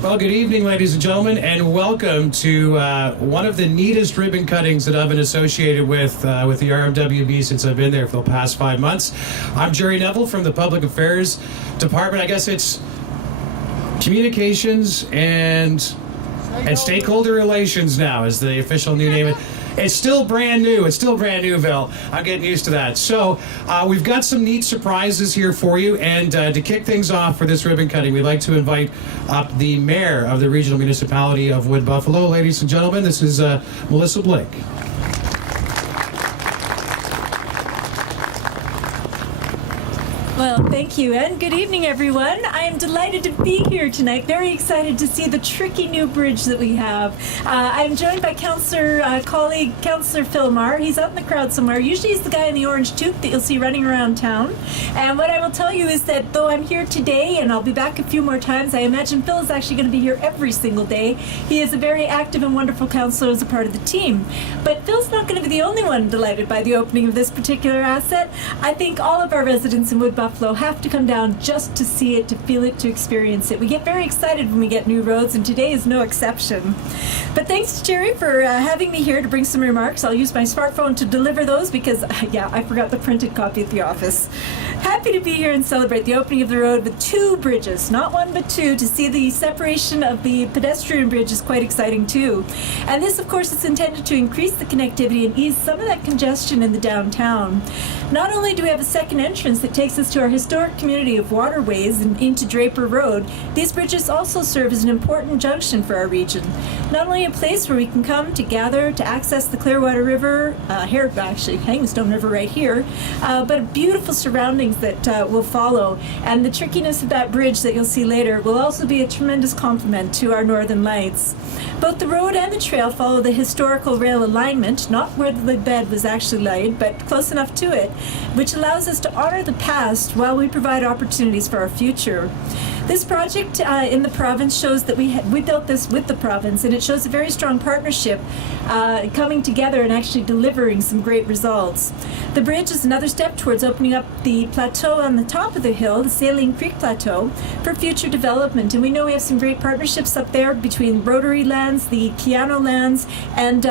Well, good evening, ladies and gentlemen, and welcome to one of the neatest ribbon cuttings that I've been associated with the RMWB since I've been there for the past 5 months. I'm Jerry Neville from the Public Affairs Department. I guess it's Communications and Stakeholder Relations now is the official new name. It's still brand new. It's still brand new, Bill. I'm getting used to that. So we've got some neat surprises here for you. And to kick things off for this ribbon cutting, we'd like to invite up the mayor of the regional municipality of Wood Buffalo. Ladies and gentlemen, this is Melissa Blake. Well, thank you, and good evening, everyone. I am delighted to be here tonight. Very excited to see the tricky new bridge that we have. I'm joined by colleague Councillor Philmar. He's out in the crowd somewhere. Usually he's the guy in the orange toque that you'll see running around town. And what I will tell you is that though I'm here today, and I'll be back a few more times, I imagine Phil is actually going to be here every single day. He is a very active and wonderful councillor as a part of the team. But Phil's not going to be the only one delighted by the opening of this particular asset. I think all of our residents in Wood Buffalo have to come down just to see it, to feel it, to experience it. We get very excited when we get new roads, and today is no exception. But thanks to Jerry for having me here to bring some remarks. I'll use my smartphone to deliver those because, yeah, I forgot the printed copy at the office. Happy to be here and celebrate the opening of the road with two bridges, not one but two. To see the separation of the pedestrian bridge is quite exciting too. And this, of course, is intended to increase the connectivity and ease some of that congestion in the downtown. Not only do we have a second entrance that takes us to our historic community of Waterways and into Draper Road, these bridges also serve as an important junction for our region. Not only a place where we can come to gather, to access the Clearwater River, Hangstone River right here, but beautiful surroundings that will follow. And the trickiness of that bridge that you'll see later will also be a tremendous complement to our northern lights. Both the road and the trail follow the historical rail alignment, not where the bed was actually laid, but close enough to it, which allows us to honor the past while we provide opportunities for our future. This project in the province shows that we built this with the province, and it shows a very strong partnership coming together and actually delivering some great results. The bridge is another step towards opening up the plateau on the top of the hill, the Saline Creek Plateau, for future development. And we know we have some great partnerships up there between Rotary lands, the Keano lands, and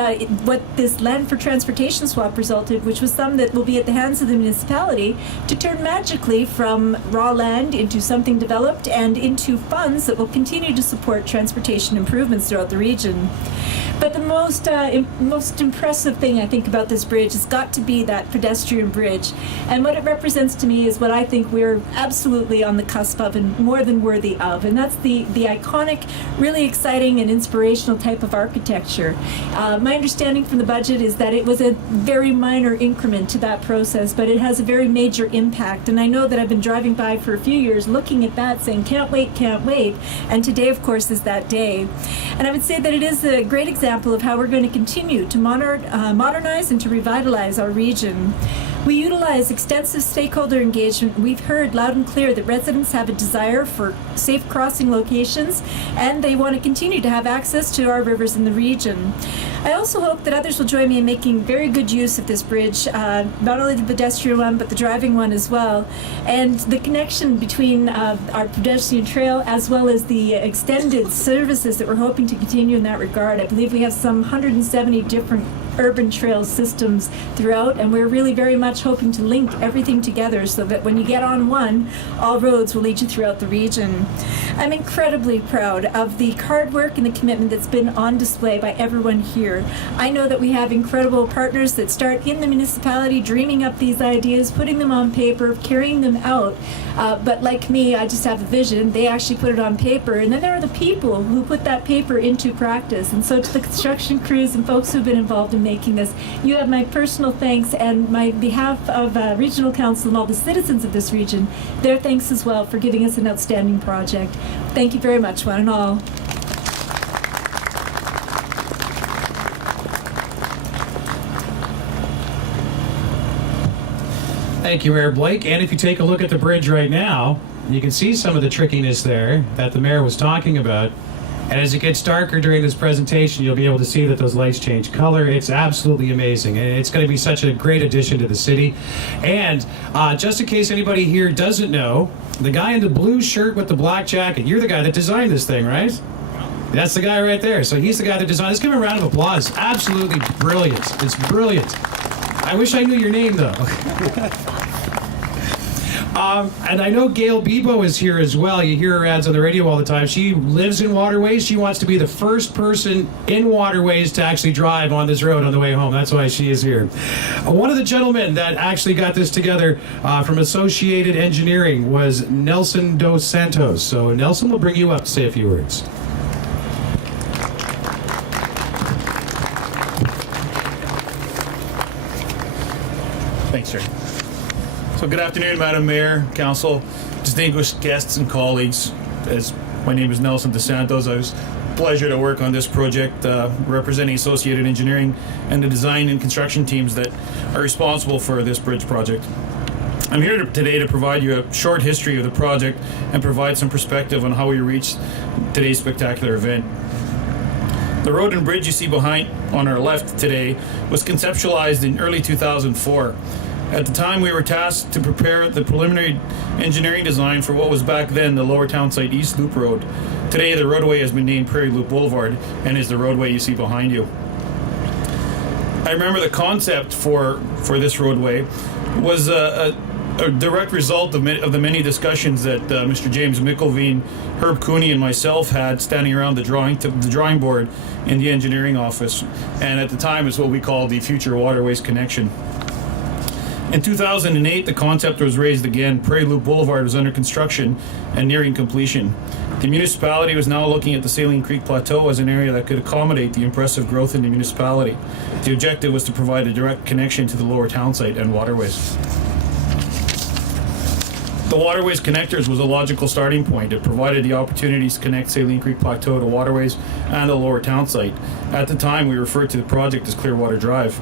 what this land for transportation swap resulted, which was some that will be at the hands of the municipality to turn magically from raw land into something developed and into funds that will continue to support transportation improvements throughout the region. But the most impressive thing I think about this bridge has got to be that pedestrian bridge. And what it represents to me is what I think we're absolutely on the cusp of and more than worthy of. And that's the iconic, really exciting and inspirational type of architecture. My understanding from the budget is that it was a very minor increment to that process, but it has a very major impact. And I know that I've been driving by for a few years looking at that saying, can't wait, can't wait. And today, of course, is that day. And I would say that it is a great example of how we're going to continue to modernize and to revitalize our region. We utilize extensive stakeholder engagement. We've heard loud and clear that residents have a desire for safe crossing locations, and they want to continue to have access to our rivers in the region. I also hope that others will join me in making very good use of this bridge, not only the pedestrian one, but the driving one as well. And the connection between our pedestrian trail as well as the extended services that we're hoping to continue in that regard. I believe we have some 170 different urban trail systems throughout, and we're really very much hoping to link everything together so that when you get on one, all roads will lead you throughout the region. I'm incredibly proud of the hard work and the commitment that's been on display by everyone here. I know that we have incredible partners that start in the municipality dreaming up these ideas, putting them on paper, carrying them out, but like me, I just have a vision. They actually put it on paper, and then there are the people who put that paper into practice. And so to the construction crews and folks who've been involved in making this, you have my personal thanks, and my behalf of Regional Council and all the citizens of this region, their thanks as well for giving us an outstanding project. Thank you very much, one and all. Thank you, Mayor Blake. And if you take a look at the bridge right now, you can see some of the trickiness there that the mayor was talking about. And as it gets darker during this presentation, you'll be able to see that those lights change color. It's absolutely amazing. And it's going to be such a great addition to the city. And just in case anybody here doesn't know, the guy in the blue shirt with the black jacket, you're the guy that designed this thing, right? That's the guy right there. So he's the guy that designed. Let's give him a round of applause. Absolutely brilliant. It's brilliant. I wish I knew your name, though. And I know Gail Bebo is here as well. You hear her ads on the radio all the time. She lives in Waterways. She wants to be the first person in Waterways to actually drive on this road on the way home. That's why she is here. One of the gentlemen that actually got this together from Associated Engineering was Nelson dos Santos. So Nelson will bring you up to say a few words. Thanks, sir. So good afternoon, Madam Mayor, Council, distinguished guests and colleagues. As my name is Nelson dos Santos, it was a pleasure to work on this project representing Associated Engineering and the design and construction teams that are responsible for this bridge project. I'm here today to provide you a short history of the project and provide some perspective on how we reached today's spectacular event. The road and bridge you see behind on our left today was conceptualized in early 2004. At the time, we were tasked to prepare the preliminary engineering design for what was back then the Lower Townsite East Loop Road. Today, the roadway has been named Prairie Loop Boulevard and is the roadway you see behind you. I remember the concept for this roadway was a direct result of the many discussions that Mr. James McIlveen, Herb Cooney, and myself had standing around the drawing board in the engineering office. And at the time, it's what we called the Future Waterways Connection. In 2008, the concept was raised again. Prairie Loop Boulevard was under construction and nearing completion. The municipality was now looking at the Saline Creek Plateau as an area that could accommodate the impressive growth in the municipality. The objective was to provide a direct connection to the Lower Townsite and waterways. The Waterways Connectors was a logical starting point. It provided the opportunities to connect Saline Creek Plateau to waterways and the Lower Townsite. At the time, we referred to the project as Clearwater Drive.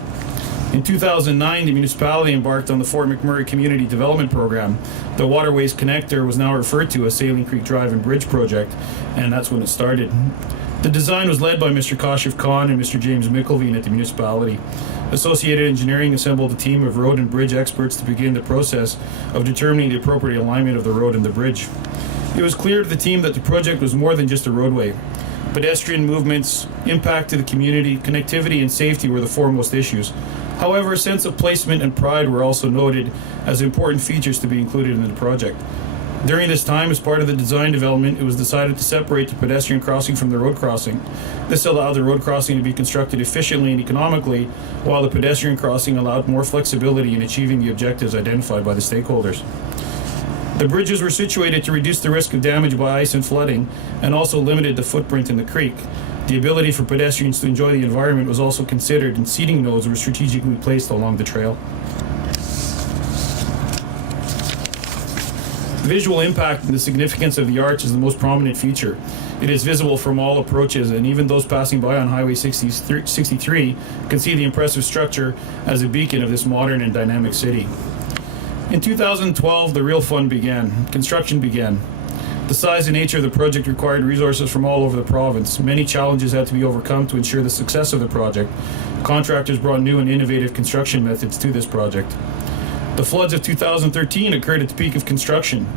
In 2009, the municipality embarked on the Fort McMurray Community Development Program. The Waterways Connector was now referred to as Saline Creek Drive and Bridge Project, and that's when it started. The design was led by Mr. Kashif Khan and Mr. James McIlveen at the municipality. Associated Engineering assembled a team of road and bridge experts to begin the process of determining the appropriate alignment of the road and the bridge. It was clear to the team that the project was more than just a roadway. Pedestrian movements, impact to the community, connectivity, and safety were the foremost issues. However, a sense of placement and pride were also noted as important features to be included in the project. During this time, as part of the design development, it was decided to separate the pedestrian crossing from the road crossing. This allowed the road crossing to be constructed efficiently and economically, while the pedestrian crossing allowed more flexibility in achieving the objectives identified by the stakeholders. The bridges were situated to reduce the risk of damage by ice and flooding, and also limited the footprint in the creek. The ability for pedestrians to enjoy the environment was also considered, and seating nodes were strategically placed along the trail. The visual impact and the significance of the arch is the most prominent feature. It is visible from all approaches, and even those passing by on Highway 63 can see the impressive structure as a beacon of this modern and dynamic city. In 2012, the real fun began. Construction began. The size and nature of the project required resources from all over the province. Many challenges had to be overcome to ensure the success of the project. Contractors brought new and innovative construction methods to this project. The floods of 2013 occurred at the peak of construction.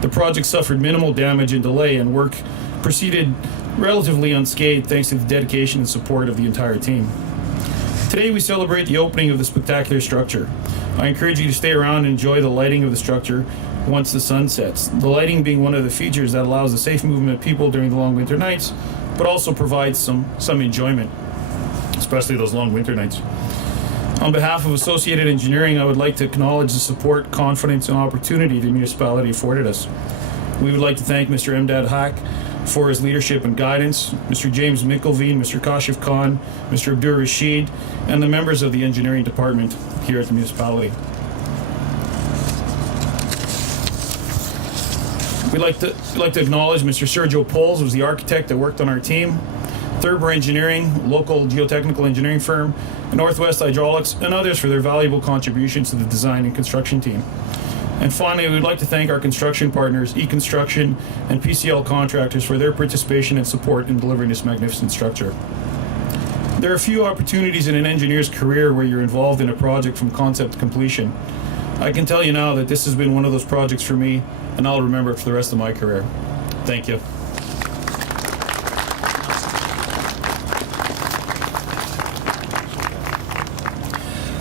The project suffered minimal damage and delay, and work proceeded relatively unscathed thanks to the dedication and support of the entire team. Today we celebrate the opening of the spectacular structure. I encourage you to stay around and enjoy the lighting of the structure once the sun sets. The lighting being one of the features that allows the safe movement of people during the long winter nights, but also provides some enjoyment, especially those long winter nights. On behalf of Associated Engineering, I would like to acknowledge the support, confidence, and opportunity the municipality afforded us. We would like to thank Mr. Imdad Haq for his leadership and guidance, Mr. James McIlveen, Mr. Kashif Khan, Mr. Abdur Rashid, and the members of the engineering department here at the municipality. We'd like to acknowledge Mr. Sergio Poles, who was the architect that worked on our team, Thurber Engineering, local geotechnical engineering firm, Northwest Hydraulics, and others for their valuable contributions to the design and construction team. And finally, we'd like to thank our construction partners, E-Construction and PCL Contractors, for their participation and support in delivering this magnificent structure. There are few opportunities in an engineer's career where you're involved in a project from concept to completion. I can tell you now that this has been one of those projects for me, and I'll remember it for the rest of my career. Thank you.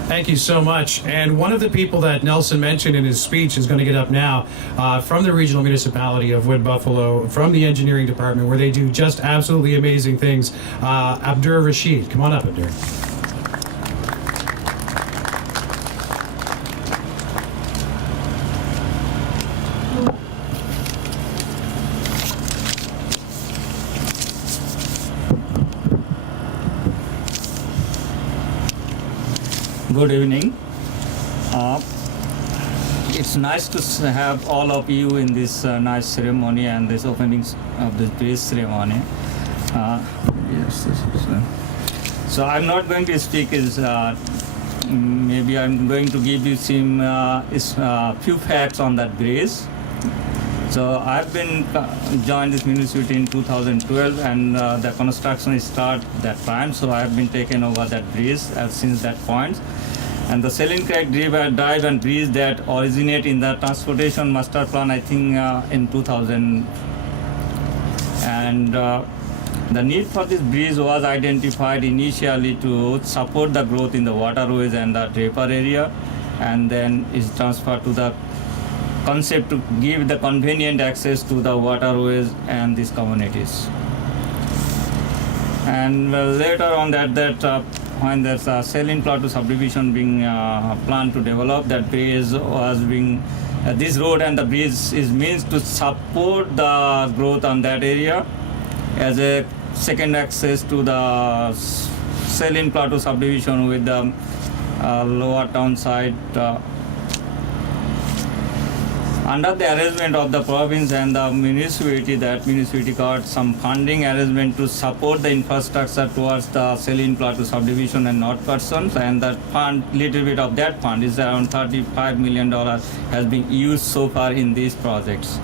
Thank you so much. And one of the people that Nelson mentioned in his speech is going to get up now from the regional municipality of Wood Buffalo, from the engineering department, where they do just absolutely amazing things. Abdur Rashid. Come on up, Abdur. Good evening. It's nice to have all of you in this nice ceremony and this opening of the bridge ceremony. So I'm not going to speak. Maybe I'm going to give you some few facts on that bridge. So I've been joined this municipality in 2012, and the construction started that time. So I've been taken over that bridge since that point. And the Saline Creek Drive and bridge that originate in the transportation master plan, I think in 2000. And the need for this bridge was identified initially to support the growth in the waterways and the Draper area, and then is transferred to the concept to give the convenient access to the waterways and these communities. And later on when there's a Saline Plateau subdivision being planned to develop, that bridge was being, this road and the bridge is means to support the growth on that area as a second access to the Saline Plateau subdivision with the lower town side. Under the arrangement of the province and the municipality, that municipality got some funding arrangement to support the infrastructure towards the Saline Plateau subdivision and North Persons, and that fund, little bit of that fund is around $35 million has been used so far in these projects.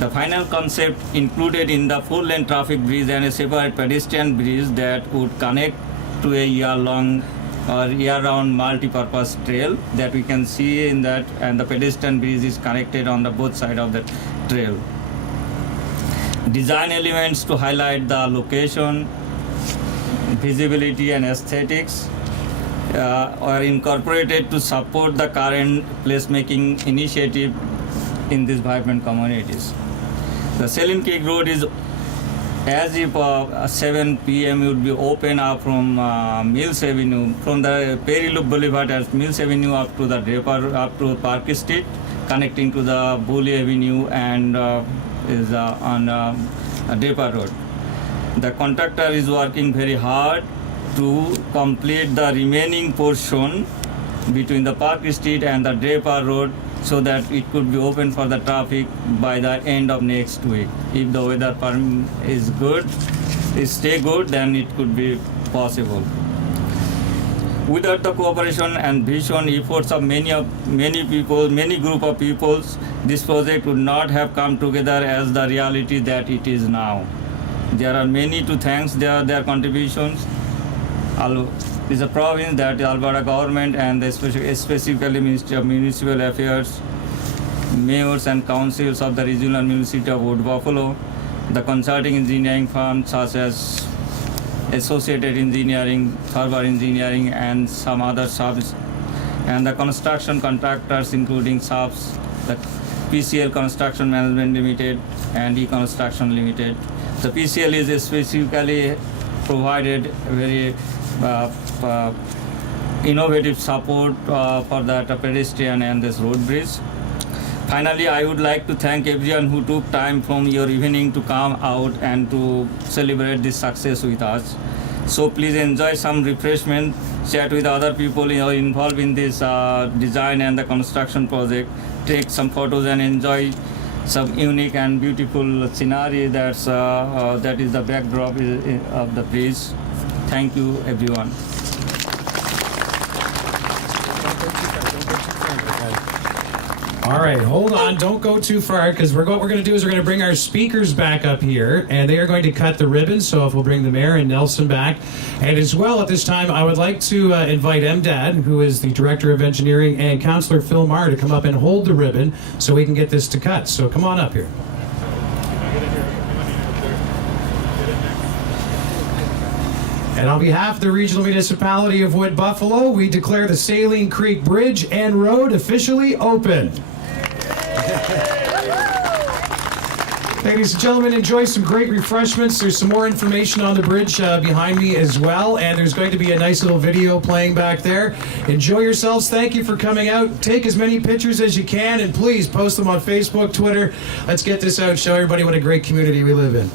The final concept included in the 4-lane traffic bridge and a separate pedestrian bridge that would connect to a year-long or year-round multi-purpose trail that we can see in that, and the pedestrian bridge is connected on the both sides of the trail. Design elements to highlight the location, visibility and aesthetics are incorporated to support the current placemaking initiative in these vibrant communities. The Saline Creek Road is as if 7 p.m. would be open up from Mills Avenue, from the Prairie Loop Boulevard as Mills Avenue up to the Draper, up to Park Street, connecting to the Bully Avenue and is on Draper Road. The contractor is working very hard to complete the remaining portion between the Park Street and the Draper Road, so that it could be open for the traffic by the end of next week. If the weather is good, stay good, then it could be possible. Without the cooperation and vision efforts of many people, many group of peoples, this project would not have come together as the reality that it is now. There are many to thank their contributions. Is a province that the Alberta government and specifically Ministry of Municipal Affairs, mayors and councils of the regional municipality of Wood Buffalo, the consulting engineering firms such as Associated Engineering, Thurber Engineering and some other subs, and the construction contractors including subs, the PCL Construction Management Limited and E-Construction Limited. The PCL is specifically provided very innovative support for the pedestrian and this road bridge. Finally, I would like to thank everyone who took time from your evening to come out and to celebrate this success with us. So please enjoy some refreshment, chat with other people involved in this design and the construction project, take some photos and enjoy some unique and beautiful scenery that is the backdrop of the bridge. Thank you, everyone. All right, hold on. Don't go too far, because what we're going to do is we're going to bring our speakers back up here, and they are going to cut the ribbon. So if we'll bring the mayor and Nelson back. And as well, at this time, I would like to invite MDAD, who is the Director of Engineering, and Councillor Phil Marr to come up and hold the ribbon so we can get this to cut. So come on up here. And on behalf of the Regional Municipality of Wood Buffalo, we declare the Saline Creek Bridge and Road officially open. Ladies and gentlemen, enjoy some great refreshments. There's some more information on the bridge behind me as well, and there's going to be a nice little video playing back there. Enjoy yourselves. Thank you for coming out. Take as many pictures as you can, and please post them on Facebook, Twitter. Let's get this out, show everybody what a great community we live in.